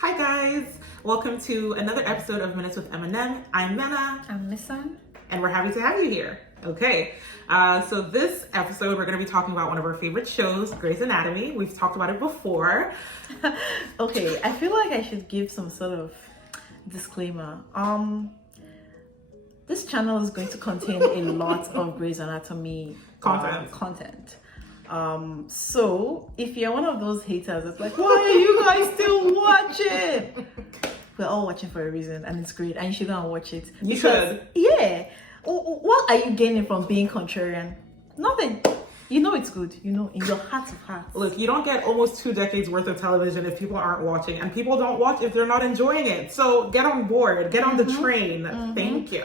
Hi guys, welcome to another episode of Minutes with M&M. I'm Mena. I'm Missan. And we're happy to have you here. Okay, so this episode we're going to be talking about one of our favorite shows, Grey's Anatomy. We've talked about it before. Okay, I feel like I should give some sort of disclaimer. This channel is going to contain a lot of Grey's Anatomy content. So if you're one of those haters that's like, why are you guys still watching? We're all watching for a reason and it's great and you should go and watch it. You should. Yeah. What are you gaining from being contrarian? Nothing. You know it's good. You know in your heart of hearts. Look, you don't get almost 2 decades worth of television if people aren't watching, and people don't watch if they're not enjoying it. So get on board, get on the train. Thank you.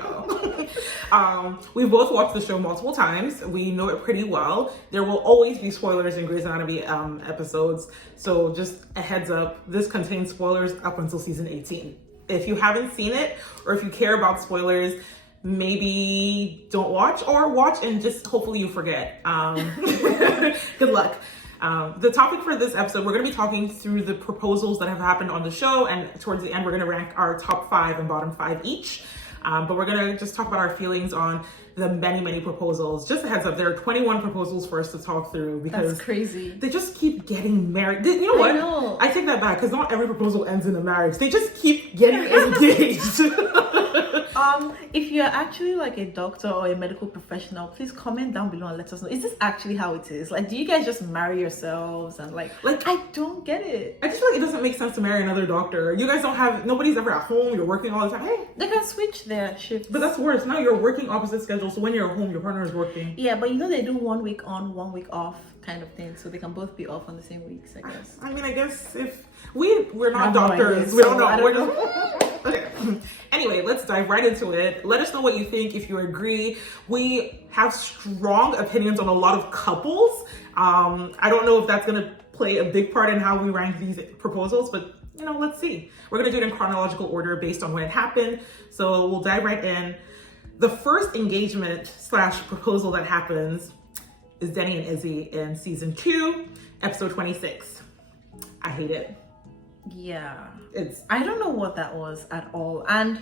We've both watched the show multiple times. We know it pretty well. There will always be spoilers in Grey's Anatomy episodes. So just a heads up, this contains spoilers up until season 18. If you haven't seen it, or if you care about spoilers, maybe don't watch, or watch and just hopefully you forget. Good luck. The topic for this episode, we're going to be talking through the proposals that have happened on the show, and towards the end we're going to rank our top 5 and bottom 5 each. But we're going to just talk about our feelings on the many proposals. Just a heads up, there are 21 proposals for us to talk through because that's crazy. They just keep getting married. You know what? I take that back because not every proposal ends in a marriage. They just keep getting engaged. If you're actually like a doctor or a medical professional, please comment down below and let us know. Is this actually how it is? Like, do you guys just marry yourselves and like I don't get it. I just feel like it doesn't make sense to marry another doctor. You guys don't have, nobody's ever at home, you're working all the time. Hey, they can switch their shifts. But that's worse. Now you're working opposite schedules, so when you're home, your partner is working. Yeah, but you know they do 1 week on, 1 week off kind of thing, so they can both be off on the same weeks, I guess. I mean, I guess if we're not No doctors, idea, we don't know. I don't know. Okay. Anyway, let's dive right into it. Let us know what you think, if you agree. We have strong opinions on a lot of couples. I don't know if that's going to play a big part in how we rank these proposals, but you know, let's see. We're going to do it in chronological order based on when it happened. So we'll dive right in. The first engagement / proposal that happens is Denny and Izzie in season 2, episode 26. I hate it. Yeah, I don't know what that was at all, and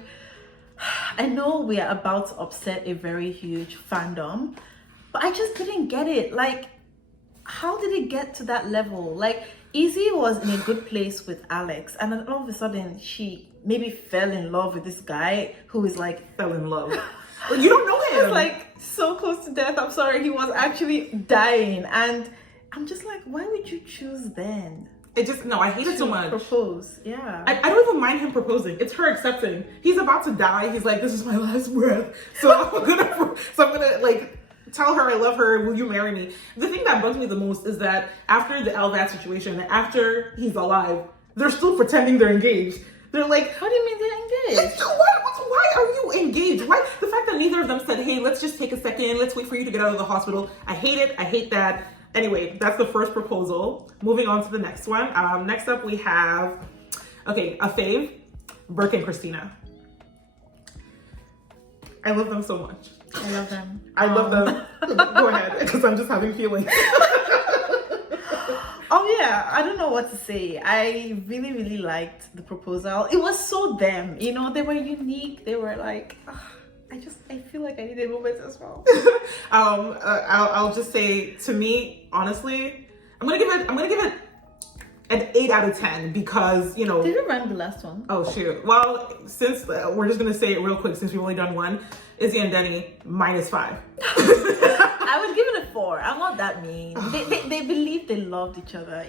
I know we are about to upset a very huge fandom, but I just didn't get it. Like, how did it get to that level? Like, Izzie was in a good place with Alex, and then all of a sudden she maybe fell in love with this guy who is like fell in love. Well, you don't know him. He's like so close to death. I'm sorry, he was actually dying, and I'm just like, why would you choose then? I hate it so much. Propose, yeah. I don't even mind him proposing. It's her accepting. He's about to die. He's like, this is my last breath. So I'm gonna like tell her I love her. Will you marry me? The thing that bugs me the most is that after the LVAD situation, after he's alive, they're still pretending they're engaged. They're like, how do you mean they're engaged? Why are you engaged? Why? The fact that neither of them said, hey, let's just take a second. Let's wait for you to get out of the hospital. I hate it. I hate that. Anyway, that's the first proposal. Moving on to the next one. Next up we have, a fave, Burke and Cristina. I love them so much. I love them. I love them. Go ahead, because I'm just having feelings. Oh yeah, I don't know what to say. I really liked the proposal. It was so them, you know, they were unique. They were like, I feel like I need a moment as well. I'll just say, to me, honestly, I'm gonna give it an 8 out of 10 because, you know. Did we rank the last one? Oh shoot. Well, since we're just gonna say it real quick since we've only done one, Izzie and Denny -5. I would give it a 4. I'm not that mean. They believed they loved each other.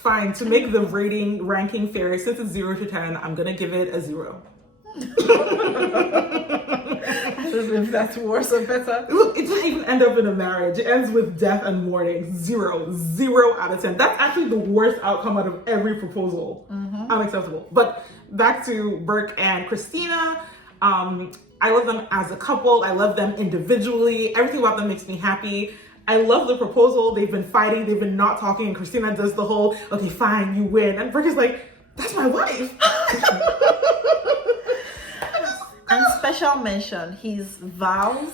Fine. To make the ranking fair, since it's 0 to 10, I'm gonna give it a 0. As if that's worse or better. Look, it didn't even end up in a marriage. It ends with death and mourning. 0 out of 10. That's actually the worst outcome out of every proposal. Unacceptable. But back to Burke and Cristina. I love them as a couple. I love them individually. Everything about them makes me happy. I love the proposal. They've been fighting. They've been not talking. And Cristina does the whole, okay, fine, you win. And Burke is like, that's my wife. And special mention, his vows.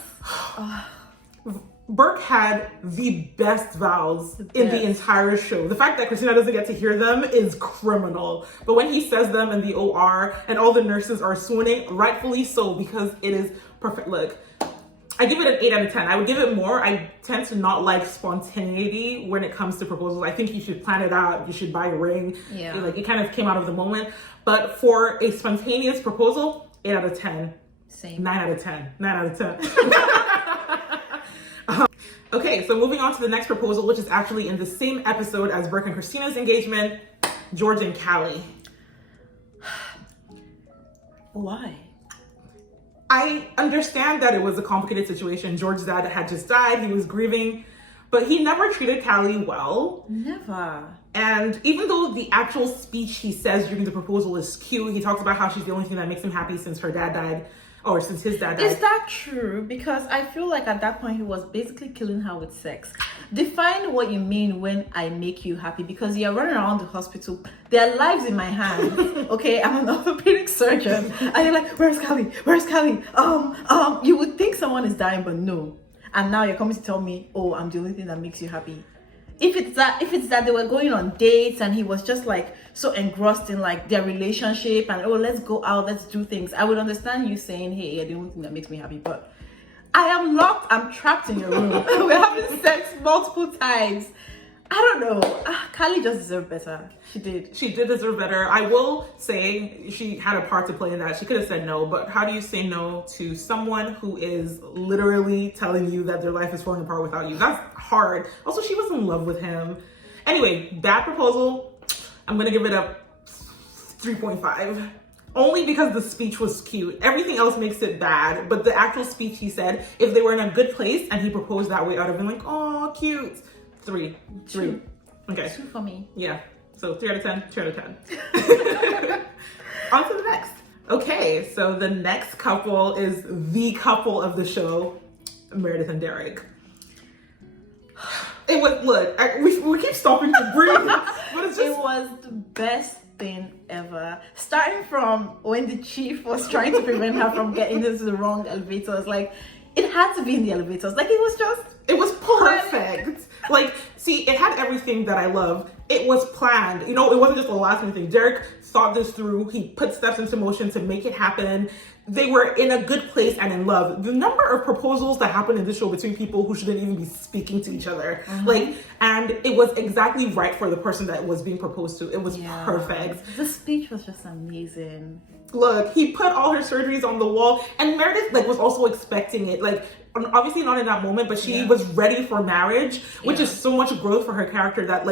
Burke had the best vows in the entire show. The fact that Cristina doesn't get to hear them is criminal. But when he says them in the OR and all the nurses are swooning, rightfully so, because it is perfect. Look, I give it an 8 out of 10. I would give it more. I tend to not like spontaneity when it comes to proposals. I think you should plan it out. You should buy a ring. Yeah. Like, it kind of came out of the moment. But for a spontaneous proposal, 8 out of 10. Same. 9 out of 10. 9 out of 10. Okay, so moving on to the next proposal, which is actually in the same episode as Burke and Cristina's engagement, George and Callie. Why? I understand that it was a complicated situation. George's dad had just died. He was grieving, but he never treated Callie well. Never. And even though the actual speech he says during the proposal is cute, he talks about how she's the only thing that makes him happy since her dad died. Or since his dad died. Is that true? Because I feel like at that point he was basically killing her with sex. Define what you mean when I make you happy, because you're running around the hospital. There are lives in my hands. Okay, I'm an orthopedic surgeon. And you're like, where's Callie? Where's Callie? You would think someone is dying, but no. And now you're coming to tell me, oh, I'm the only thing that makes you happy. If it's that they were going on dates and he was just like so engrossed in like their relationship and, oh, let's go out, let's do things, I would understand you saying, hey, you're the only thing that makes me happy. But I am locked, I'm trapped in your room. We're having sex multiple times. I don't know. Callie just deserved better. She did. She did deserve better. I will say she had a part to play in that. She could have said no, but how do you say no to someone who is literally telling you that their life is falling apart without you? That's hard. Also, she was in love with him. Anyway, bad proposal. I'm going to give it a 3.5. Only because the speech was cute. Everything else makes it bad, but the actual speech he said, if they were in a good place and he proposed that way, I'd have been like, oh, cute. 3. Okay. 2 for me. Yeah. So 3 out of 10, 2 out of 10. On to the next. Okay, so the next couple is the couple of the show, Meredith and Derek. It was, look, we keep stopping to breathe, but it's just... It was the best thing ever. Starting from when the chief was trying to prevent her from getting into the wrong elevators. Like, it had to be in the elevators. Like, it was perfect. Like, see, it had everything that I love. It was planned. You know, it wasn't just a last minute thing. Derek thought this through. He put steps into motion to make it happen. They were in a good place and in love. The number of proposals that happened in this show between people who shouldn't even be speaking to each other. Like, and it was exactly right for the person that was being proposed to. It was perfect. The speech was just amazing. Look, he put all her surgeries on the wall, and Meredith was also expecting it. Like, obviously not in that moment, but she was ready for marriage, which is so much growth for her character that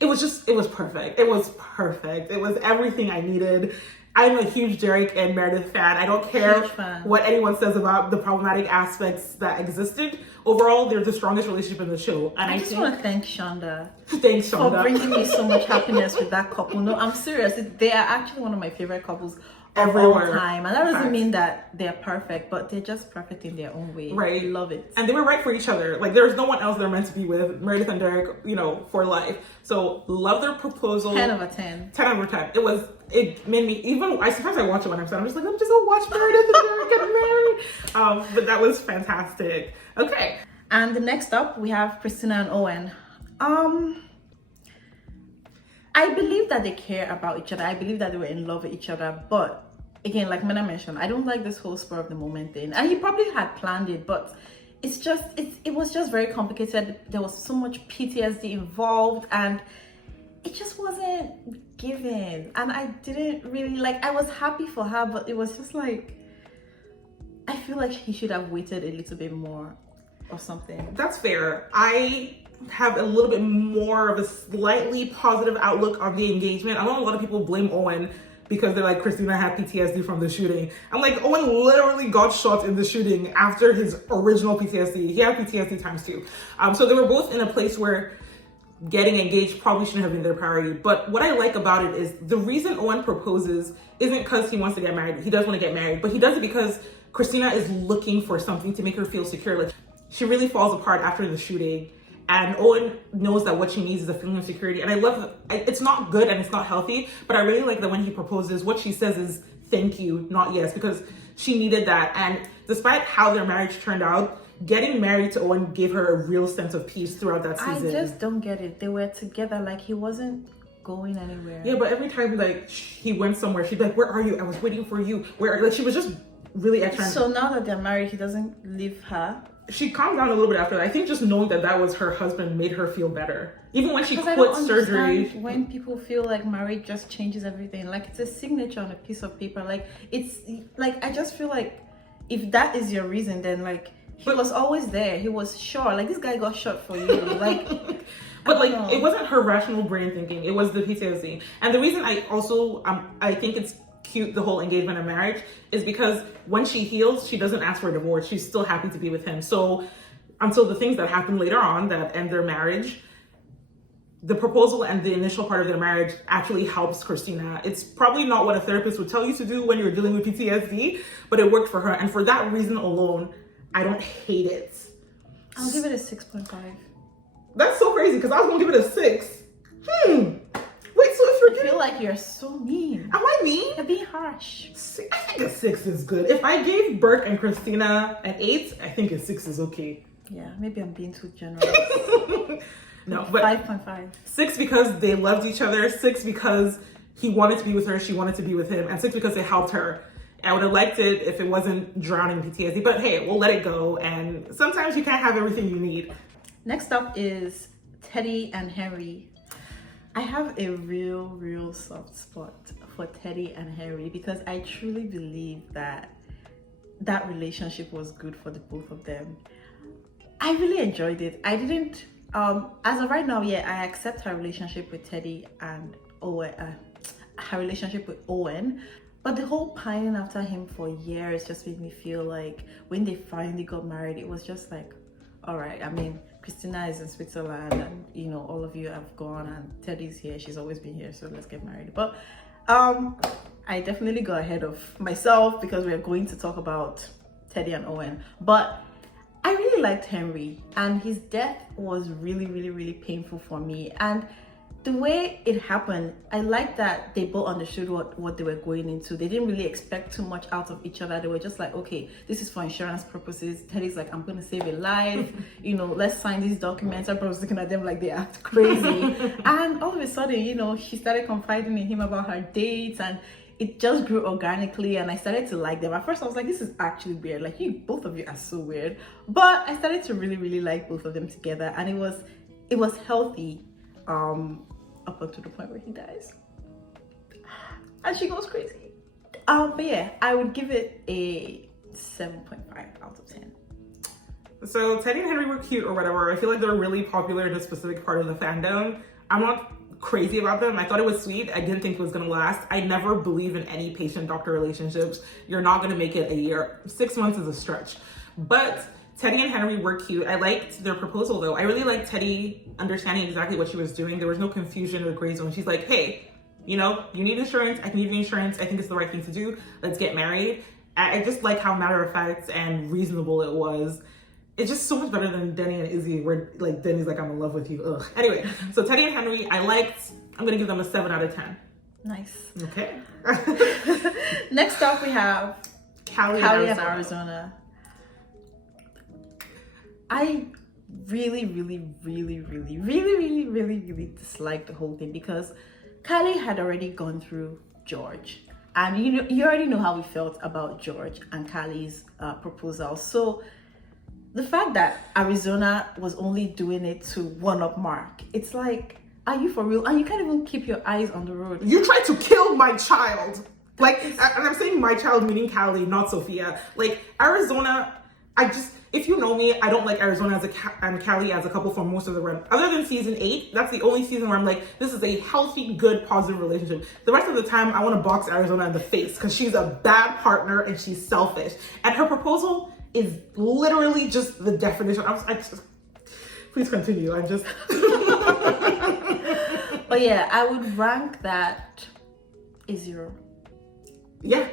it was perfect. It was perfect. It was everything I needed. I'm a huge Derek and Meredith fan. I don't care what anyone says about the problematic aspects that existed. Overall, they're the strongest relationship in the show. And I just want to thank Shonda. Thanks, Shonda. For bringing me so much happiness with that couple. No, I'm serious. They are actually one of my favorite couples of all time. And that doesn't mean that they're perfect, but they're just perfect in their own way. Right. I love it. And they were right for each other. Like, there's no one else they're meant to be with. Meredith and Derek, for life. So, love their proposal. 10 over 10. 10 over 10. It made me, sometimes I watch it when I'm sad. I'm just like, let me just go watch Meredith and Derek get married. But that was fantastic. Okay. And the next up, we have Cristina and Owen. I believe that they care about each other. I believe that they were in love with each other. But again, like Mena mentioned, I don't like this whole spur of the moment thing. And he probably had planned it, but it was just very complicated. There was so much PTSD involved, and it just wasn't given. And I didn't really I was happy for her, but it was just like, I feel like he should have waited a little bit more or something. That's fair. I have a little bit more of a slightly positive outlook on the engagement. I know a lot of people blame Owen because they're like, Cristina had PTSD from the shooting. I'm like, Owen literally got shot in the shooting after his original PTSD. He had PTSD times 2. So they were both in a place where getting engaged probably shouldn't have been their priority. But what I like about it is the reason Owen proposes isn't because he wants to get married. He does want to get married, but he does it because Cristina is looking for something to make her feel secure. Like, she really falls apart after the shooting, and Owen knows that what she needs is a feeling of security. And I love that. It's not good and it's not healthy, but I really like that when he proposes, what she says is thank you, not yes, because she needed that. And despite how their marriage turned out, getting married to Owen gave her a real sense of peace throughout that season. I just don't get it. They were together, like he wasn't going anywhere. Yeah, but every time like he went somewhere, she'd be like, "Where are you? I was waiting for you." Where, like, she was just really extra. So now that they're married, he doesn't leave her. She calmed down a little bit after that. I think just knowing that was her husband made her feel better. Even when she quit surgery. When people feel like marriage just changes everything, like it's a signature on a piece of paper. Like it's like, I just feel like if that is your reason, then like he was always there. He was sure. Like, this guy got shot for you. Like, but like it wasn't her rational brain thinking. It was the PTSD. And the reason I also I think it's cute, the whole engagement and marriage, is because when she heals, she doesn't ask for a divorce. She's still happy to be with him. So until the things that happen later on that end their marriage, the proposal and the initial part of their marriage actually helps Cristina. It's probably not what a therapist would tell you to do when you're dealing with PTSD, but it worked for her. And for that reason alone, I don't hate it. I'll give it a 6.5. That's so crazy, because I was gonna give it a 6. Wait, so if you're I feel like you're so mean. Am I mean? You're being harsh. I think a 6 is good. If I gave Burke and Cristina an 8, I think a 6 is okay. Yeah, maybe I'm being too generous. No, but 5.5. 6 because they loved each other. 6 because he wanted to be with her, she wanted to be with him, and 6 because it helped her. I would have liked it if it wasn't drowning PTSD, but hey, we'll let it go. And sometimes you can't have everything you need. Next up is Teddy and Henry. I have a real soft spot for Teddy and Henry because I truly believe that that relationship was good for the both of them. I really enjoyed it. I didn't, as of right now, yeah, I accept her relationship with Teddy and Owen, her relationship with Owen, but the whole pining after him for years just made me feel like when they finally got married, it was just like, all right, I mean, Cristina is in Switzerland and, you know, all of you have gone and Teddy's here. She's always been here, so let's get married. But I definitely got ahead of myself because we're going to talk about Teddy and Owen. But I really liked Henry, and his death was really painful for me. And the way it happened, I like that they both understood what they were going into. They didn't really expect too much out of each other. They were just like, okay, this is for insurance purposes. Teddy's like, I'm going to save a life. You know, let's sign these documents. I was looking at them like they act crazy. And all of a sudden, you know, she started confiding in him about her dates, and it just grew organically, and I started to like them. At first I was like, this is actually weird. Like, both of you are so weird. But I started to really like both of them together, and it was healthy. Up until the point where he dies and she goes crazy. But yeah, I would give it a 7.5 out of 10. So Teddy and Henry were cute or whatever. I feel like they're really popular in a specific part of the fandom. I'm not crazy about them. I thought it was sweet. I didn't think it was gonna last. I never believe in any patient-doctor relationships. You're not gonna make it a year. 6 months is a stretch. But Teddy and Henry were cute. I liked their proposal though. I really liked Teddy understanding exactly what she was doing. There was no confusion or gray zone. She's like, hey, you know, you need insurance. I can give you insurance. I think it's the right thing to do. Let's get married. I just like how matter of fact and reasonable it was. It's just so much better than Denny and Izzie, where like Denny's like, I'm in love with you. Ugh. Anyway, so Teddy and Henry, I liked. I'm gonna give them a 7 out of 10. Nice. Okay. Next up, we have Callie and Arizona. I really disliked the whole thing because Callie had already gone through George, and you already know how we felt about George and Callie's proposal. So the fact that Arizona was only doing it to one-up Mark, it's like, are you for real? And you can't even keep your eyes on the road. You tried to kill my child. Like, and I'm saying my child meaning Callie, not Sophia. Like, Arizona, if you know me, I don't like Arizona and Callie as a couple for most of the run. Other than season 8, that's the only season where I'm like, this is a healthy, good, positive relationship. The rest of the time, I want to box Arizona in the face because she's a bad partner and she's selfish. And her proposal is literally just the definition. Please continue. But yeah, I would rank that a 0. Yeah.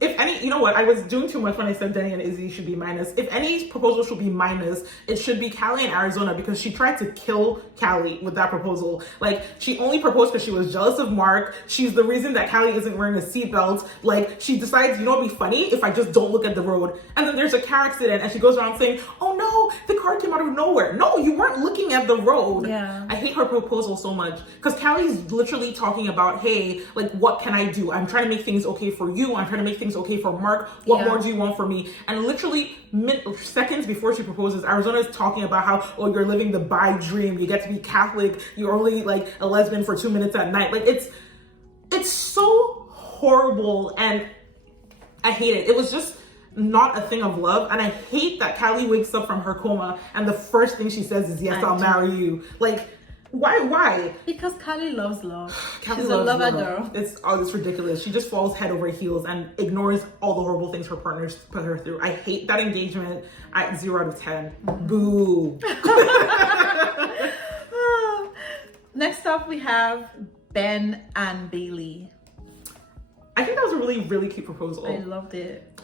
If you know what? I was doing too much when I said Denny and Izzie should be minus. If any proposal should be minus, it should be Callie in Arizona, because she tried to kill Callie with that proposal. Like, she only proposed because she was jealous of Mark. She's the reason that Callie isn't wearing a seatbelt. Like, she decides, you know what'd be funny? If I just don't look at the road. And then there's a car accident and she goes around saying, oh no, the car came out of nowhere. No, you weren't looking at the road. Yeah. I hate her proposal so much, because Callie's literally talking about, hey, like, what can I do? I'm trying to make things okay for you. I'm trying to make things okay for Mark. What more do you want from me? And literally seconds before she proposes, Arizona is talking about how, oh, you're living the bi dream. You get to be Catholic. You're only like a lesbian for 2 minutes at night. Like, it's so horrible, and I hate it. It was just not a thing of love, and I hate that Callie wakes up from her coma and the first thing she says is, yes, I'll marry you. Like, why? Because Callie loves love. Callie She's loves a lover love. girl. It's ridiculous. She just falls head over heels and ignores all the horrible things her partners put her through. I hate that engagement at 0 out of 10. Boo. Next up, we have Ben and Bailey. I think that was a really, really cute proposal. I loved it.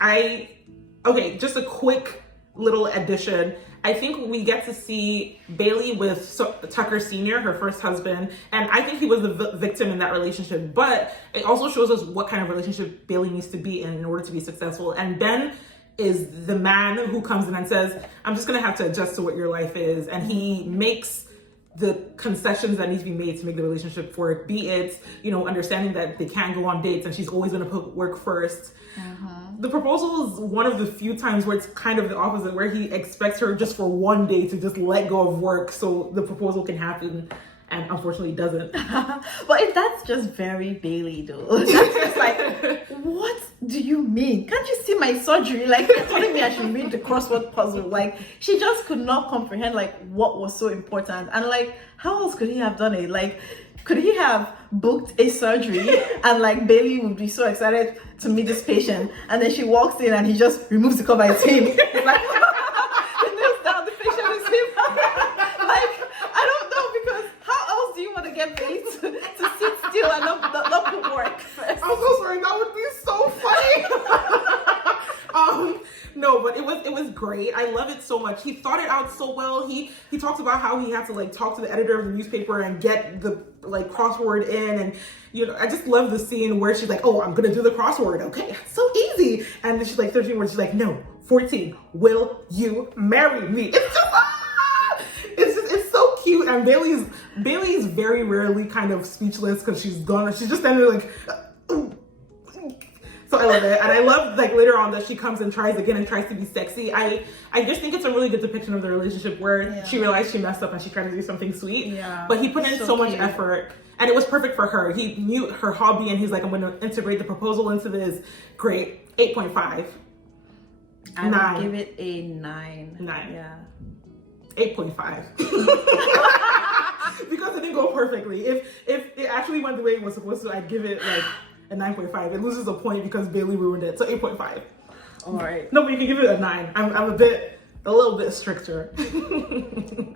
Okay, just a quick little addition. I think we get to see Bailey with Tucker Sr., her first husband, and I think he was the victim in that relationship, but it also shows us what kind of relationship Bailey needs to be in order to be successful. And Ben is the man who comes in and says, I'm just gonna have to adjust to what your life is, and he makes the concessions that need to be made to make the relationship work, be it, you know, understanding that they can't go on dates and she's always going to put work first. The proposal is one of the few times where it's kind of the opposite, where he expects her just for one day to just let go of work so the proposal can happen, and unfortunately doesn't. But if that's just very Bailey though, that's just like, what do you mean? Can't you see my surgery? Like, you're telling me I should read the crossword puzzle. Like, she just could not comprehend like what was so important, and like, how else could he have done it? Like, could he have booked a surgery and like Bailey would be so excited to meet this patient, and then she walks in and he just removes the cover? It's him. It's like, he kneels down, the patient is him. Like, I don't know, because how else do you want to get Bailey to sit still and not put work first? I'm so sorry, that would be so funny. No, but it was great. I love it so much. He thought it out so well. He talks about how he had to like talk to the editor of the newspaper and get the like crossword in, and you know, I just love the scene where she's like, oh, I'm gonna do the crossword. Okay, it's so easy. And then she's like 13 words. She's like, no, 14. Will you marry me? It's just it's so cute. And Bailey's very rarely kind of speechless because she's gone. She's just standing there like. So I love it. And I love like later on that she comes and tries again and tries to be sexy. I just think it's a really good depiction of the relationship where she realized she messed up and she tried to do something sweet. Yeah. But he put in so much effort, and it was perfect for her. He knew her hobby and he's like, I'm going to integrate the proposal into this. Great. 8.5. I would give it a 9. 9. Yeah. 8.5. Because it didn't go perfectly. If it actually went the way it was supposed to, I'd give it like a 9.5. It loses a point because Bailey ruined it. So 8.5. All right. No, but you can give it a 9. I'm a little bit stricter.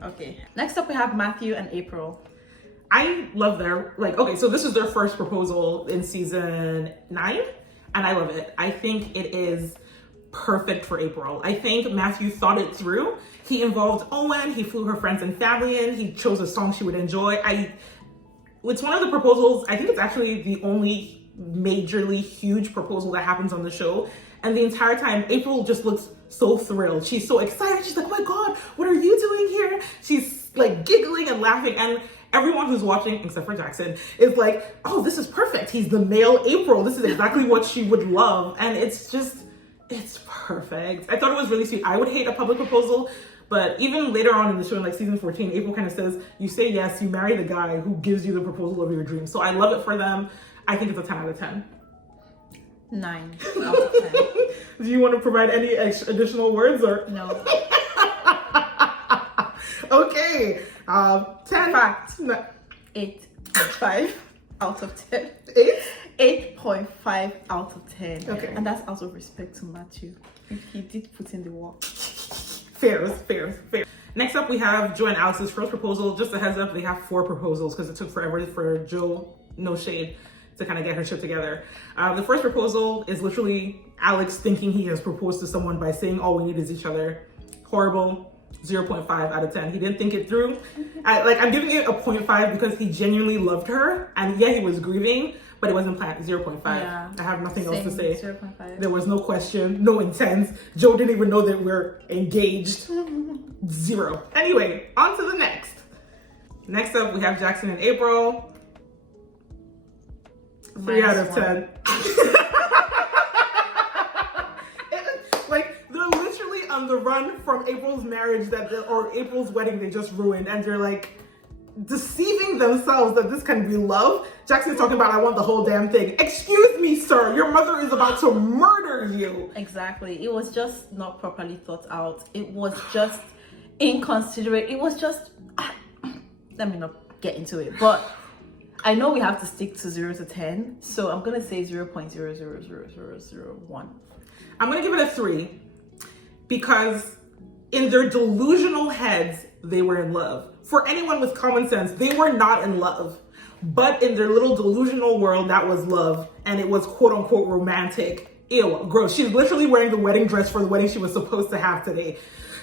Okay. Next up, we have Mathew and April. I love their, like, okay, so this is their first proposal in season 9, and I love it. I think it is perfect for April. I think Mathew thought it through. He involved Owen. He flew her friends and family in. He chose a song she would enjoy. It's one of the proposals, I think it's actually the only majorly huge proposal that happens on the show, and the entire time April just looks so thrilled. She's so excited. She's like, oh my god, what are you doing here? She's like giggling and laughing, and everyone who's watching except for Jackson is like, oh, this is perfect. He's the male April. This is exactly what she would love, and it's perfect. I thought it was really sweet. I would hate a public proposal, but even later on in the show, in like season 14, April kind of says, you say yes, you marry the guy who gives you the proposal of your dreams. So I love it for them. I think it's a 10 out of 10. 9 out of 10. Do you want to provide any additional words or? No. Okay. 10. Fact. 8.5 out of 10. 8? 8.5 out of 10. Okay. And that's out of respect to Mathew. He did put in the work. Fair. Next up, we have Joe and Alex's first proposal. Just a heads up, they have 4 proposals because it took forever for Joe, no shade, to kind of get her shit together. The first proposal is literally Alex thinking he has proposed to someone by saying all we need is each other. Horrible. 0.5 out of 10. He didn't think it through. I'm giving it a 0.5 because he genuinely loved her, and yeah, he was grieving, but it wasn't planned. 0.5. Yeah. I have nothing else to say. 0.5. There was no question, no intent. Joe didn't even know that we're engaged. 0. Anyway, on to the next. Next up, we have Jackson and April. 3 out of 10. They're literally on the run from April's marriage or April's wedding they just ruined, and they're like deceiving themselves that this can be love. Jackson's talking about, I want the whole damn thing. Excuse me, sir, your mother is about to murder you. Exactly. It was just not properly thought out. It was just inconsiderate. It was just let me not get into it, but I know we have to stick to 0 to 10, so I'm gonna say 0.0000001. I'm gonna give it a 3 because in their delusional heads they were in love. For anyone with common sense, they were not in love, but in their little delusional world that was love, and it was quote unquote romantic. Ew, gross. She's literally wearing the wedding dress for the wedding she was supposed to have today.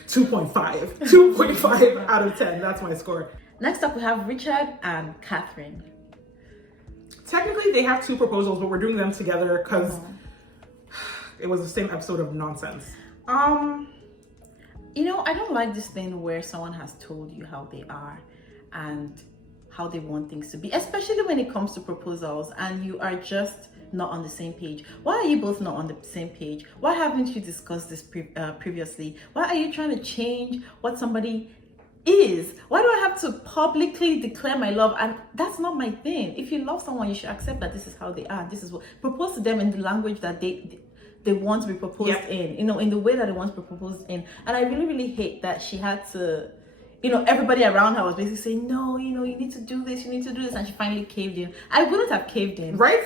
2.5. 2.5 out of 10. That's my score. Next up, we have Richard and Catherine. Technically, they have 2 proposals, but we're doing them together because it was the same episode of nonsense. You know, I don't like this thing where someone has told you how they are and how they want things to be, especially when it comes to proposals and you are just not on the same page. Why are you both not on the same page? Why haven't you discussed this previously? Why are you trying to change what somebody is? Why do I have to publicly declare my love? And that's not my thing. If you love someone, you should accept that this is how they are. This is what, propose to them in the language that they want to be proposed in, you know, in the way that they want to be proposed in. And I really, really hate that she had to, you know, everybody around her was basically saying, no, you know, you need to do this, and she finally caved in. I wouldn't have caved in. Right?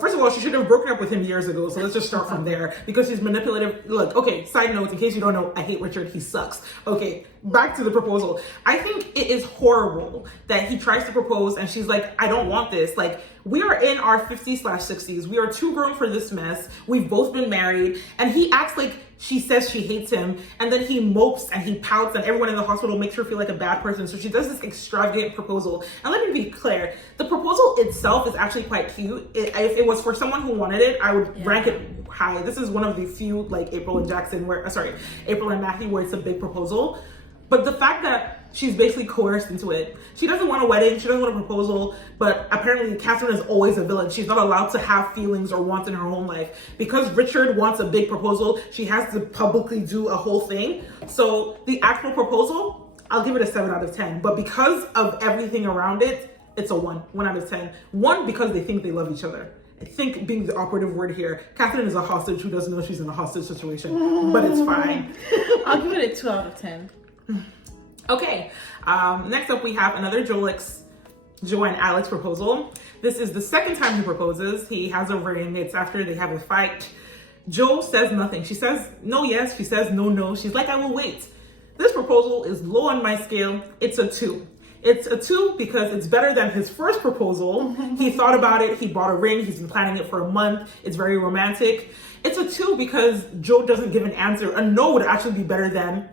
First of all, she should have broken up with him years ago, so let's just start from there, because she's manipulative. Look, okay, side note, in case you don't know, I hate Richard, he sucks. Okay, back to the proposal. I think it is horrible that he tries to propose and she's like, I don't want this. Like, we are in our 50s/60s. We are too grown for this mess. We've both been married, and he acts like she says she hates him, and then he mopes and he pouts, and everyone in the hospital makes her feel like a bad person. So she does this extravagant proposal. And let me be clear, the proposal itself is actually quite cute. If it was for someone who wanted it, I would rank it high. This is one of the few, like April and Jackson, April and Mathew, where it's a big proposal. But the fact that she's basically coerced into it. She doesn't want a wedding, she doesn't want a proposal, but apparently Catherine is always a villain. She's not allowed to have feelings or wants in her own life. Because Richard wants a big proposal, she has to publicly do a whole thing. So the actual proposal, I'll give it a 7 out of 10. But because of everything around it, it's a 1 out of 10. 1, because they think they love each other. I think being the operative word here, Catherine is a hostage who doesn't know she's in a hostage situation, but it's fine. I'll give it a 2 out of 10. Okay, next up we have another Jolex, Joe and Alex proposal. This is the second time he proposes. He has a ring. It's after they have a fight. Joe says nothing. She says no yes. She says no. She's like, I will wait. This proposal is low on my scale. It's a 2. It's a 2 because it's better than his first proposal. He thought about it. He bought a ring. He's been planning it for a month. It's very romantic. It's a 2 because Joe doesn't give an answer. A no would actually be better than,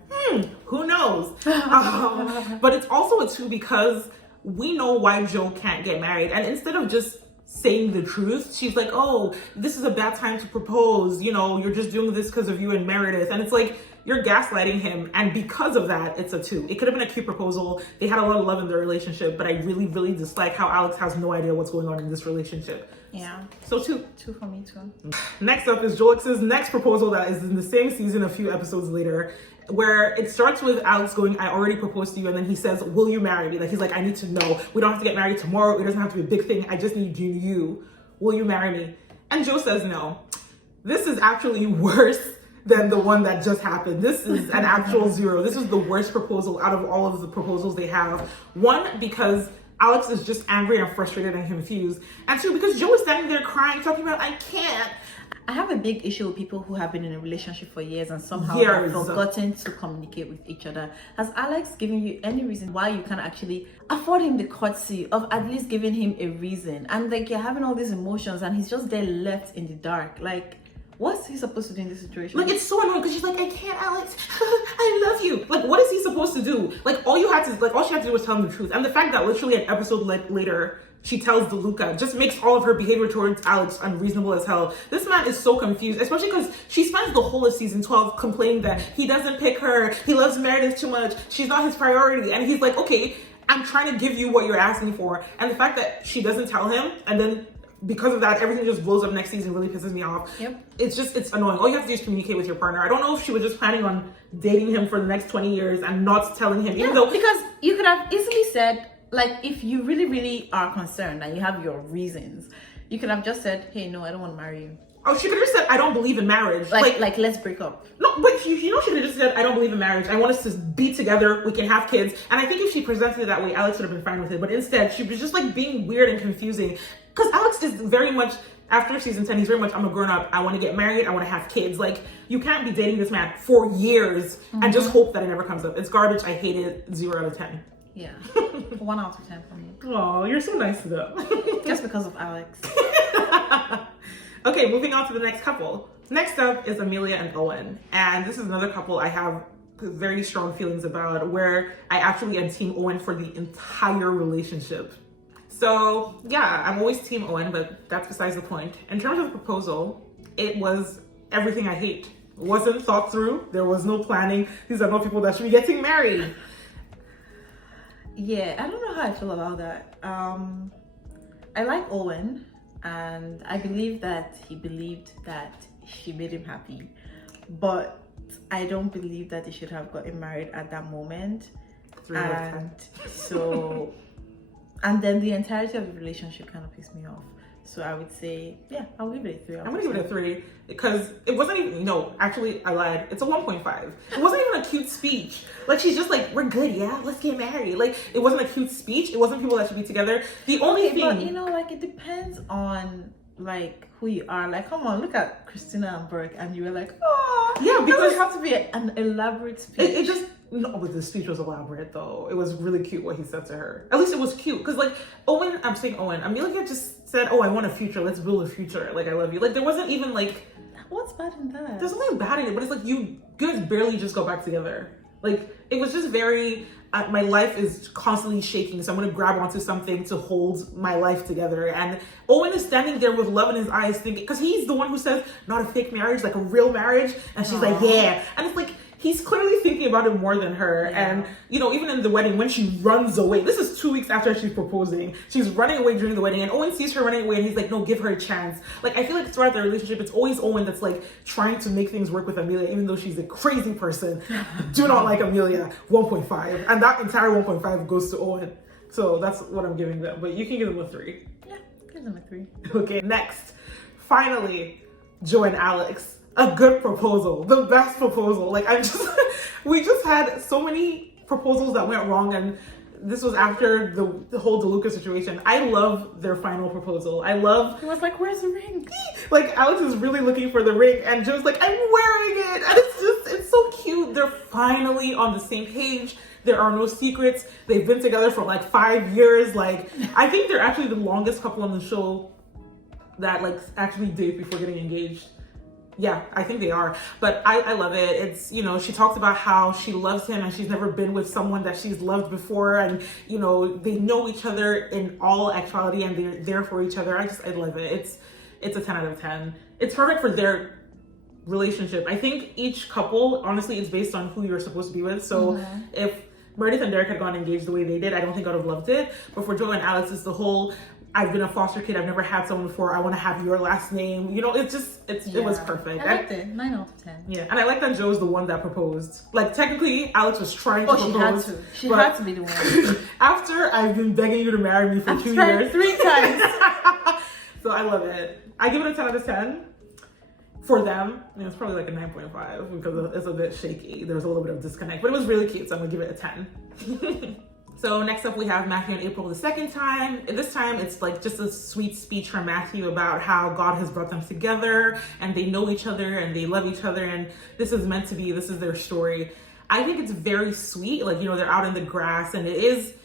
who knows? But it's also a 2 because we know why Joe can't get married. And instead of just saying the truth, she's like, oh, this is a bad time to propose. You know, you're just doing this because of you and Meredith. And it's like, you're gaslighting him. And because of that, it's a 2. It could have been a cute proposal. They had a lot of love in their relationship, but I really, really dislike how Alex has no idea what's going on in this relationship. Yeah. So 2. 2 for me too. Next up is Jolex's next proposal that is in the same season a few episodes later, where it starts with Alex going, I already proposed to you, and then he says, will you marry me? Like, he's like, I need to know. We don't have to get married tomorrow. It doesn't have to be a big thing. I just need you. Will you marry me? And Joe says no. This is actually worse than the one that just happened. This is an actual 0. This is the worst proposal out of all of the proposals they have. 1, because Alex is just angry and frustrated and confused. And 2, because Joe is standing there crying, talking about, I can't. I have a big issue with people who have been in a relationship for years and somehow have forgotten to communicate with each other. Has Alex given you any reason why you can actually afford him the courtesy of at least giving him a reason? And like, you're having all these emotions and he's just there left in the dark. Like, what's he supposed to do in this situation? Like, it's so annoying because she's like, I can't, Alex. I love you. Like, what is he supposed to do? Like, all she had to do was tell him the truth. And the fact that literally an episode later, she tells Deluca just makes all of her behavior towards Alex unreasonable as hell. This man is so confused, especially because she spends the whole of season 12 complaining that he doesn't pick her. He loves Meredith too much. She's not his priority. And he's like, okay, I'm trying to give you what you're asking for. And the fact that she doesn't tell him, and then because of that, everything just blows up next season, really pisses me off. Yep. It's annoying. All you have to do is communicate with your partner. I don't know if she was just planning on dating him for the next 20 years and not telling him, even though... Because you could have easily said, like, if you really, really are concerned and you have your reasons, you could have just said, hey, no, I don't want to marry you. Oh, she could have said, I don't believe in marriage. Like let's break up. No, but she could have just said, I don't believe in marriage. I want us to be together. We can have kids. And I think if she presented it that way, Alex would have been fine with it. But instead, she was just like being weird and confusing. Because Alex is very much, after season 10, he's very much, I'm a grown up. I want to get married. I want to have kids. Like, you can't be dating this man for years and just hope that it never comes up. It's garbage. I hate it. 0 out of 10. Yeah. 1 out of 10 for me. Oh, you're so nice to them. Just because of Alex. Okay, moving on to the next couple. Next up is Amelia and Owen. And this is another couple I have very strong feelings about, where I actually am Team Owen for the entire relationship. So yeah, I'm always Team Owen, but that's besides the point. In terms of the proposal, it was everything I hate. It wasn't thought through. There was no planning. These are not people that should be getting married. Yeah, I don't know how I feel about that. I like Owen, and I believe that he believed that she made him happy, but I don't believe that they should have gotten married at that moment. And so, and then the entirety of the relationship kind of pissed me off. So I would say, yeah, I'll give it a 3. I'm gonna give it a 3 because it wasn't even, no, actually I lied. It's a 1.5. It wasn't even a cute speech. Like, she's just like, we're good, yeah, let's get married. Like, it wasn't a cute speech. It wasn't people that should be together. The only thing, but you know, like, it depends on like who you are. Like, come on, look at Cristina and Burke, and you were like, oh, yeah, because it has to be an elaborate speech. It just, no, but the speech was elaborate though. It was really cute what he said to her. At least it was cute. Because like Owen, I'm saying Owen, Amelia just said, oh, I want a future. Let's build a future. Like, I love you. Like, there wasn't even like... What's bad in that? There's nothing bad in it, but it's like you guys barely just go back together. Like, it was just very... my life is constantly shaking, so I'm gonna grab onto something to hold my life together. And Owen is standing there with love in his eyes thinking... Because he's the one who says, not a fake marriage, like a real marriage. And she's like, yeah. And it's like... He's clearly thinking about it more than her. Yeah. And, you know, even in the wedding, when she runs away, this is 2 weeks after she's proposing. She's running away during the wedding, and Owen sees her running away, and he's like, no, give her a chance. Like, I feel like throughout the relationship, it's always Owen that's like trying to make things work with Amelia, even though she's a crazy person. Do not like Amelia. 1.5. And that entire 1.5 goes to Owen. So that's what I'm giving them. But you can give them a 3. Yeah, give them a 3. Okay, next. Finally, Joe and Alex. A good proposal, the best proposal. Like, we just had so many proposals that went wrong, and this was after the whole Deluca situation. I love their final proposal. I love... It was like, where's the ring? Like, Alex is really looking for the ring, and Joe's like, I'm wearing it. And it's so cute. They're finally on the same page. There are no secrets. They've been together for like 5 years. Like, I think they're actually the longest couple on the show that like actually date before getting engaged. Yeah, I think they are. But I love it. It's, you know, she talks about how she loves him and she's never been with someone that she's loved before. And, you know, they know each other in all actuality and they're there for each other. I love it. It's a 10 out of 10. It's perfect for their relationship. I think each couple, honestly, it's based on who you're supposed to be with. So if Meredith and Derek had gone engaged the way they did, I don't think I would have loved it. But for Joe and Alex, it's the whole... I've been a foster kid. I've never had someone before. I want to have your last name. You know, it was perfect. I liked it. 9 out of 10. Yeah, and I like that Joe's the one that proposed. Like, technically, Alex was trying to propose. She had to be the one. After I've been begging you to marry me for 2 years. 3 times. So I love it. I give it a 10 out of 10. For them, it's probably like a 9.5 because it's a bit shaky. There's a little bit of disconnect, but it was really cute, so I'm gonna give it a 10. So next up we have Mathew and April the second time. And this time it's like just a sweet speech from Mathew about how God has brought them together and they know each other and they love each other and this is meant to be, this is their story. I think it's very sweet. Like, you know, they're out in the grass and it is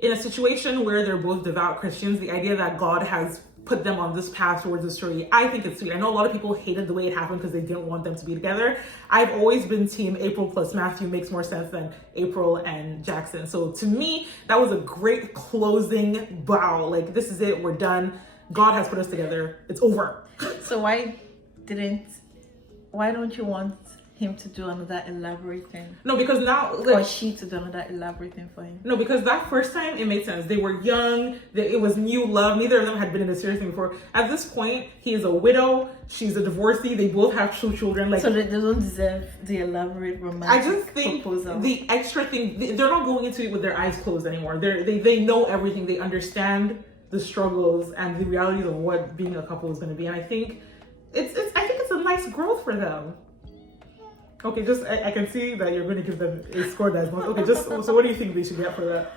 in a situation where they're both devout Christians. The idea that God has put them on this path towards the story, I think it's sweet. I know a lot of people hated the way it happened because they didn't want them to be together. I've always been team April plus Mathew makes more sense than April and Jackson. So to me, that was a great closing bow. Like, this is it, we're done. God has put us together, it's over. So why don't you want him to do another elaborate thing? No, because now, like, or she to do another elaborate thing for him? No, because that first time it made sense. They were young, it was new love. Neither of them had been in a serious thing before. At this point, he is a widow, she's a divorcee, they both have 2 children. Like, so they don't deserve the elaborate romantic I just think proposal. The extra thing, they're not going into it with their eyes closed anymore. They know everything. They understand the struggles and the realities of what being a couple is going to be. And I think it's a nice growth for them. Okay, just I can see that you're going to give them a score that's not okay. Just so, what do you think they should get for that?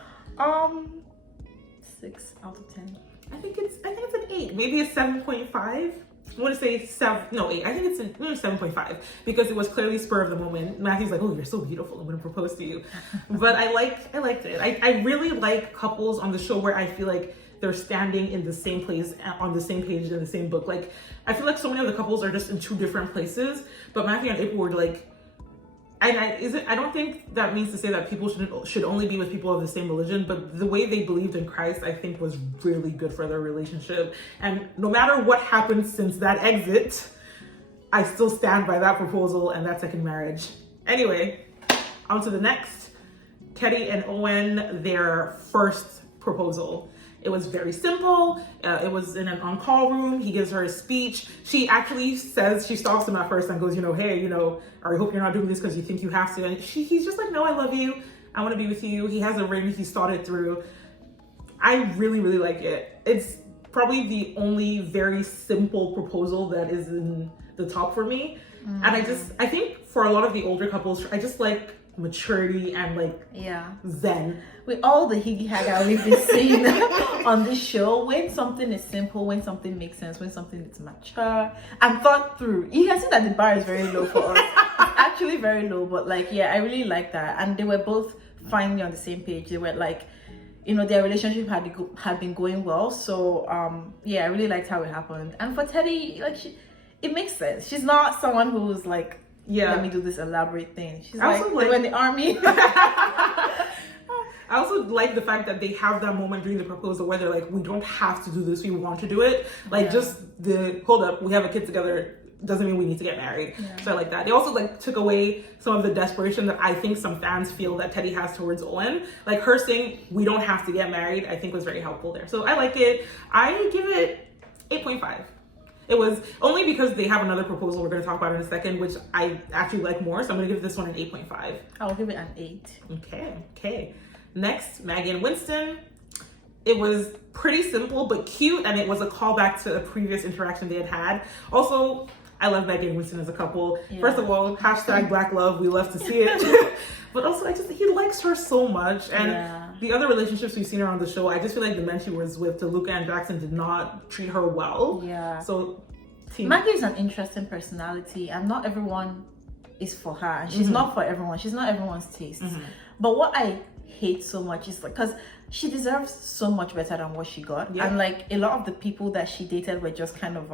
6 out of 10. I think it's an 8, maybe a 7.5. I want to say 7. No, 8. I think it's a 7.5 because it was clearly spur of the moment. Matthew's like, "Oh, you're so beautiful. I'm going to propose to you." But I liked it. I really like couples on the show where I feel like they're standing in the same place, on the same page, in the same book. Like, I feel like so many of the couples are just in 2 different places, but Mathew and April were like. And I don't think that means to say that people should only be with people of the same religion, but the way they believed in Christ, I think, was really good for their relationship. And no matter what happened since that exit, I still stand by that proposal and that second marriage. Anyway, on to the next. Callie and Owen, their first proposal. It was very simple. It was in an on-call room. He gives her a speech. She actually says, she stalks him at first and goes, hey, I hope you're not doing this because you think you have to. And he's just like, no, I love you. I want to be with you. He has a ring. He's thought it through. I really, really like it. It's probably the only very simple proposal that is in the top for me. Mm. And I think for a lot of the older couples, I just like maturity and zen. With all the higgy haga we've been seeing on this show, when something is simple, when something makes sense, when something is mature and thought through, you can see that the bar is very low for us. It's actually very low, but I really like that. And they were both finally on the same page. They were their relationship had been going well. So I really liked how it happened. And for Teddy, it makes sense. She's not someone who's like, let me do this elaborate thing. She's like, they were in the army. I also like the fact that they have that moment during the proposal where they're like, we don't have to do this, we want to do it. Just the, hold up, we have a kid together, doesn't mean we need to get married. Yeah. So I like that. They also took away some of the desperation that I think some fans feel that Teddy has towards Owen. Like, her saying, we don't have to get married, I think was very helpful there. So I like it. I give it 8.5. It was only because they have another proposal we're going to talk about in a second, which I actually like more. So I'm going to give this one an 8.5. I'll give it an 8. Okay. Next, Maggie and Winston. It was pretty simple but cute, and it was a callback to a previous interaction they had. Also, I love Maggie and Winston as a couple. Yeah. First of all, # Black Love. We love to see it. But also, he likes her so much. And the other relationships we've seen her on the show, I just feel like the men she was with, Deluca and Jackson, did not treat her well. Yeah. So, Maggie is an interesting personality, and not everyone is for her. And she's not for everyone. She's not everyone's taste. Mm-hmm. But what I hate so much is because she deserves so much better than what she got. Yeah. And a lot of the people that she dated were just kind of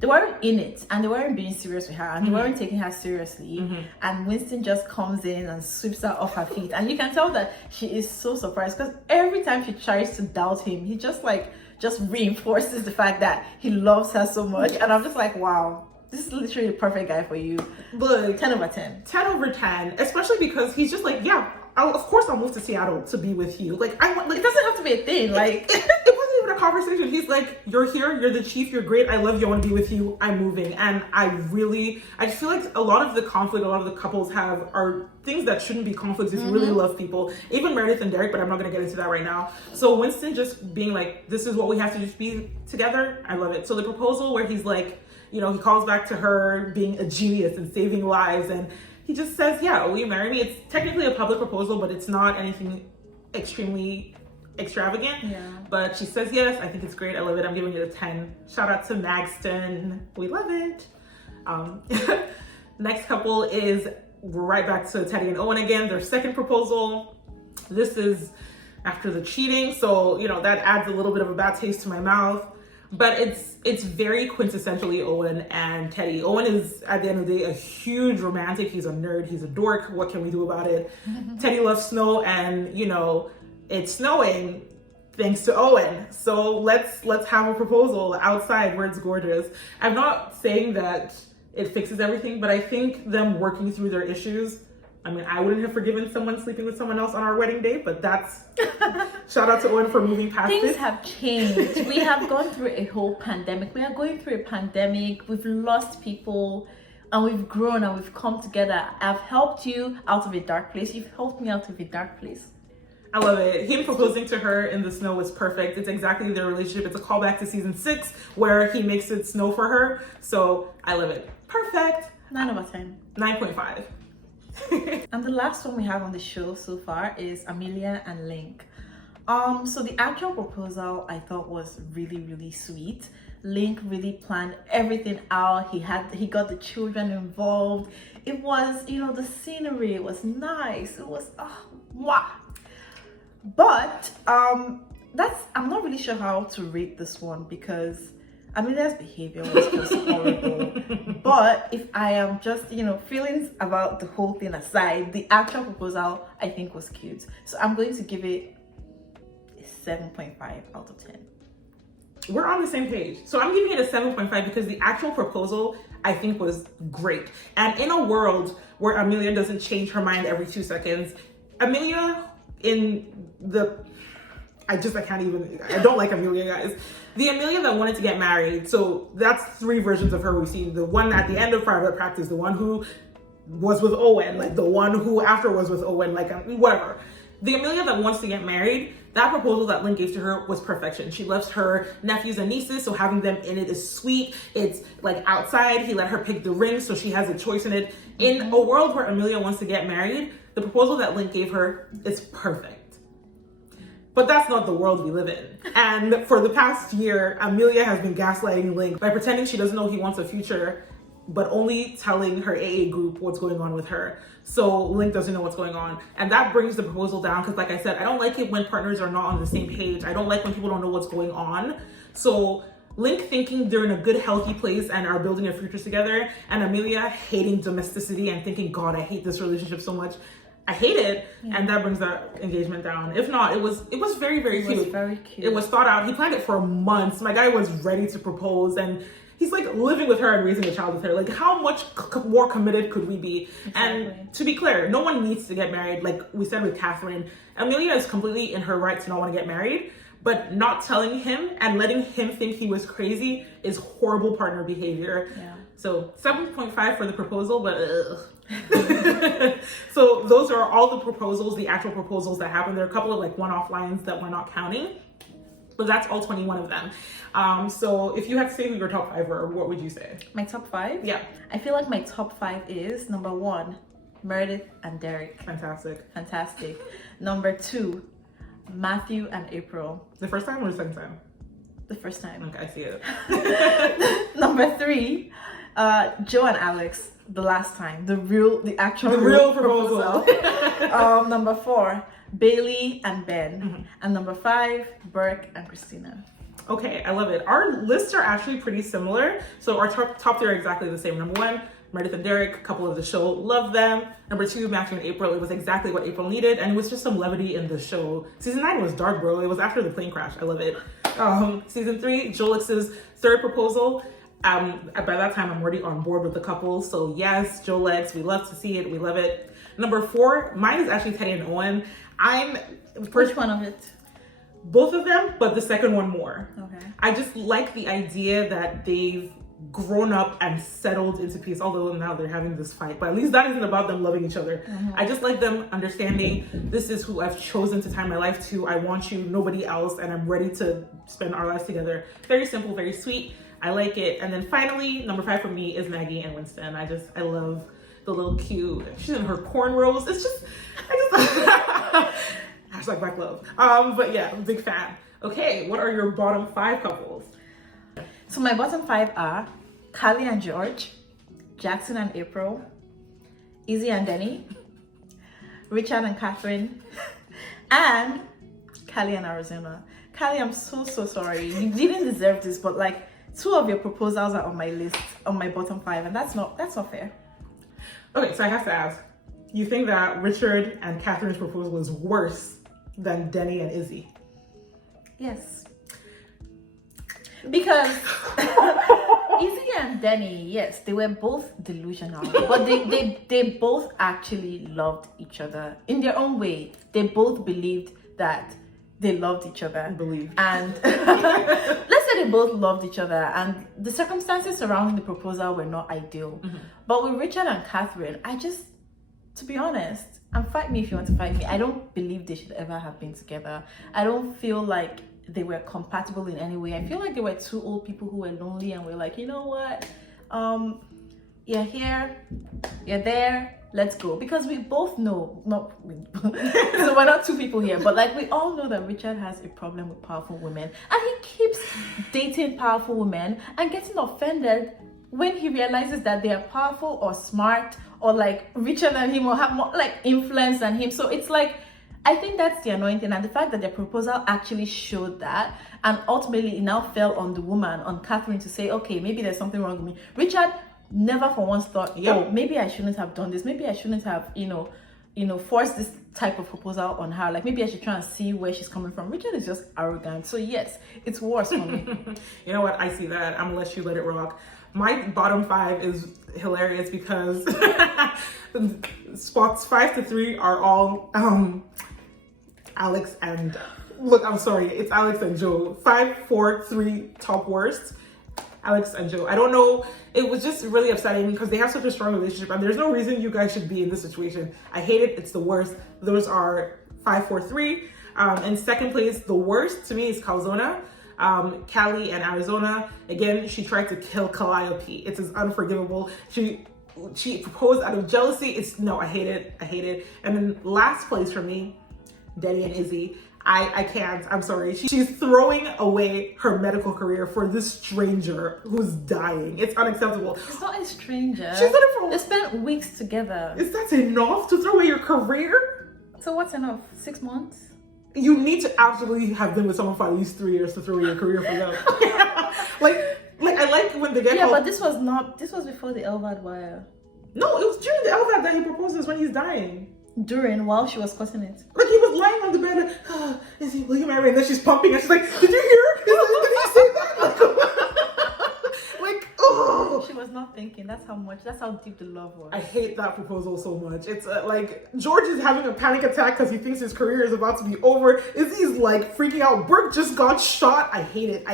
they weren't in it, and they weren't being serious with her, and they weren't taking her seriously. And Winston just comes in and sweeps her off her feet, and you can tell that she is so surprised because every time she tries to doubt him, he just reinforces the fact that he loves her so much. And I'm just like, wow, this is literally the perfect guy for you. But 10 over 10. 10 over 10, especially because he's just like, of course I'll move to Seattle to be with you. It doesn't have to be a thing. It wasn't even a conversation. He's like, you're here, you're the chief, you're great, I love you, I want to be with you, I'm moving. And I just feel like a lot of the conflict a lot of the couples have are things that shouldn't be conflicts if you really love people. Even Meredith and Derek, but I'm not going to get into that right now. So Winston just being like, this is what we have to just be together, I love it. So the proposal where he's like, he calls back to her being a genius and saving lives, and he just says, will you marry me? It's technically a public proposal, but it's not anything extremely extravagant. Yeah. But she says yes. I think it's great. I love it. I'm giving it a 10. Shout out to Magston. We love it. Next couple is right back to Teddy and Owen again. Their second proposal. This is after the cheating, so you know that adds a little bit of a bad taste to my mouth. But it's very quintessentially Owen and Teddy. Owen is, at the end of the day, a huge romantic. He's a nerd. He's a dork. What can we do about it? Teddy loves snow, and you know it's snowing thanks to Owen. So let's have a proposal outside where it's gorgeous. I'm not saying that it fixes everything, but I think them working through their issues. I mean, I wouldn't have forgiven someone sleeping with someone else on our wedding day, but that's shout out to Owen for moving past it. Things have changed. We have gone through a whole pandemic. We are going through a pandemic. We've lost people and we've grown and we've come together. I've helped you out of a dark place. You've helped me out of a dark place. I love it. Him proposing to her in the snow was perfect. It's exactly their relationship. It's a callback to season 6 where he makes it snow for her. So I love it. Perfect. 9 out of 10. 9.5. And the last one we have on the show so far is Amelia and Linc. So the actual proposal I thought was really, really sweet. Linc really planned everything out. He got the children involved. It was, you know, the scenery was nice. It was wow. But I'm not really sure how to rate this one because Amelia's behavior was just horrible. But if I am just, you know, feelings about the whole thing aside, the actual proposal I think was cute. So I'm going to give it a 7.5 out of 10. We're on the same page. So I'm giving it a 7.5 because the actual proposal I think was great. And in a world where Amelia doesn't change her mind every 2 seconds, Amelia I don't like Amelia, guys. The Amelia that wanted to get married, so that's 3 versions of her we've seen. The one at the end of private practice, the one who was with Owen, like the one who after was with Owen, like whatever. The Amelia that wants to get married, that proposal that Linc gave to her was perfection. She loves her nephews and nieces, so having them in it is sweet. It's like outside, he let her pick the ring, so she has a choice in it. In a world where Amelia wants to get married, the proposal that Linc gave her is perfect. But that's not the world we live in. And for the past year, Amelia has been gaslighting Linc by pretending she doesn't know he wants a future, but only telling her AA group what's going on with her. So Linc doesn't know what's going on. And that brings the proposal down because, like I said, I don't like it when partners are not on the same page. I don't like when people don't know what's going on. So Linc thinking they're in a good, healthy place and are building a future together, and Amelia hating domesticity and thinking, God, I hate this relationship so much. I hate it, and that brings that engagement down. If not, it was very, very cute. It was very cute. It was thought out. He planned it for months. My guy was ready to propose, and he's like living with her and raising a child with her. Like, how much more committed could we be? Exactly. And to be clear, no one needs to get married. Like we said with Catherine, Amelia is completely in her right to not want to get married, but not telling him and letting him think he was crazy is horrible partner behavior. Yeah. So 7.5 for the proposal, but So those are all the proposals, the actual proposals that happened. There are a couple of like one-off lines that we're not counting, but that's all 21 of them. So if you had to say who your top 5 were, what would you say? My top 5? Yeah. I feel like my top 5 is number 1, Meredith and Derek. Fantastic. Number 2, Mathew and April. The first time or the second time? The first time. Okay, I see it. Number 3, Joe and Alex. The last time, the real proposal. Number 4, Bailey and Ben. And number 5, Burke and Cristina. Okay, I love it. Our lists are actually pretty similar. So our top 3 are exactly the same. Number 1, Meredith and Derek, couple of the show, love them. Number 2, Mathew and April. It was exactly what April needed, and it was just some levity in the show. Season 9 was dark, bro. It was after the plane crash. I love it. Season 3, Jolex's 3rd proposal. By that time, I'm already on board with the couple. So yes, Jolex, we love to see it. We love it. Number 4, mine is actually Teddy and Owen. Which one of it? Both of them, but the second one more. Okay. I just like the idea that they've grown up and settled into peace, although now they're having this fight, but at least that isn't about them loving each other. I just like them understanding this is who I've chosen to tie my life to. I want you, nobody else, and I'm ready to spend our lives together. Very simple, very sweet. I like it. And then finally, number 5 for me is Maggie and Winston. I love the little cute, she's in her cornrows. Hashtag black love. But yeah, big fan. Okay, what are your bottom 5 couples? So my bottom 5 are Callie and George, Jackson and April, Izzie and Denny, Richard and Catherine, and Callie and Arizona. Callie, I'm so sorry. You didn't deserve this, but like 2 of your proposals are on my list, on my bottom 5, and that's not fair. Okay, so I have to ask, you think that Richard and Catherine's proposal is worse than Denny and Izzie? Yes. Because Izzie and Denny, yes, they were both delusional, but they both actually loved each other in their own way. They both believed that they loved each other. And let's say they both loved each other, and the circumstances surrounding the proposal were not ideal. But with Richard and Catherine, to be honest, and fight me if you want to fight me, I don't believe they should ever have been together. I don't feel like they were compatible in any way. I feel like they were 2 old people who were lonely and were like, you know what, you're here, you're there, let's go. Because we both know, so we're not 2 people here, but like we all know that Richard has a problem with powerful women, and he keeps dating powerful women and getting offended when he realizes that they are powerful or smart or like richer than him or have more like influence than him. So it's like, I think that's the annoying thing, and the fact that their proposal actually showed that, and ultimately it now fell on the woman, on Catherine, to say, okay, maybe there's something wrong with me. Richard never for once thought, oh, maybe I shouldn't have done this. Maybe I shouldn't have, forced this type of proposal on her. Like maybe I should try and see where she's coming from. Richard is just arrogant. So yes, it's worse for me. You know what? I see that. I'm gonna let you let it rock. My bottom 5 is hilarious because spots 5 to 3 are all Alex and I'm sorry, it's Alex and Joe. 5, 4, 3 top worst. Alex and Joe. I don't know. It was just really upsetting because they have such a strong relationship, and there's no reason you guys should be in this situation. I hate it. It's the worst. Those are 5, 4, 3. In second place, the worst to me is Calzona. Callie and Arizona. Again, she tried to kill Calliope. It's as unforgivable. She proposed out of jealousy. I hate it. I hate it. And then last place for me, Denny and Izzie. I can't. I'm sorry. She's throwing away her medical career for this stranger who's dying. It's unacceptable. It's not a stranger. She's done it for... They spent weeks together. Is that enough to throw away your career? So what's enough? 6 months? You need to absolutely have been with someone for at least 3 years to throw away your career for them. like I like when they get home. But this was before the LVAD wire. No, it was during the LVAD that he proposes when he's dying. While she was cutting it. Like he was lying on the bed and, Izzie, will you marry me? And then she's pumping and she's like, did you hear? Did he say that? Like, oh. She was not thinking. That's how deep the love was. I hate that proposal so much. It's like George is having a panic attack because he thinks his career is about to be over. Izzie's like freaking out. Burke just got shot. I hate it.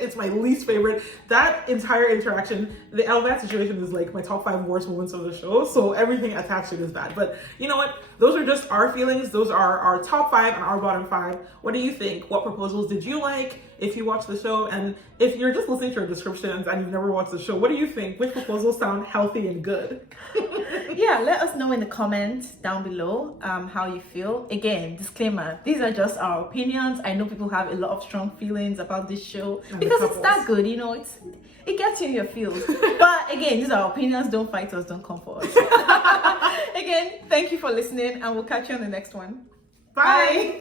It's my least favorite. That entire interaction, the LVAD situation is like my top 5 worst moments of the show. So everything attached to it is bad. But you know what? Those are just our feelings. Those are our top 5 and our bottom 5. What do you think? What proposals did you like if you watched the show? And if you're just listening to our descriptions and you've never watched the show, what do you think? Which proposals sound healthy and good? Yeah, let us know in the comments down below how you feel. Again, disclaimer, these are just our opinions. I know people have a lot of strong feelings about this show because it's that good, it gets you in your feels. But again, these are our opinions. Don't fight us, don't come for us. Again, thank you for listening, and we'll catch you on the next one. Bye.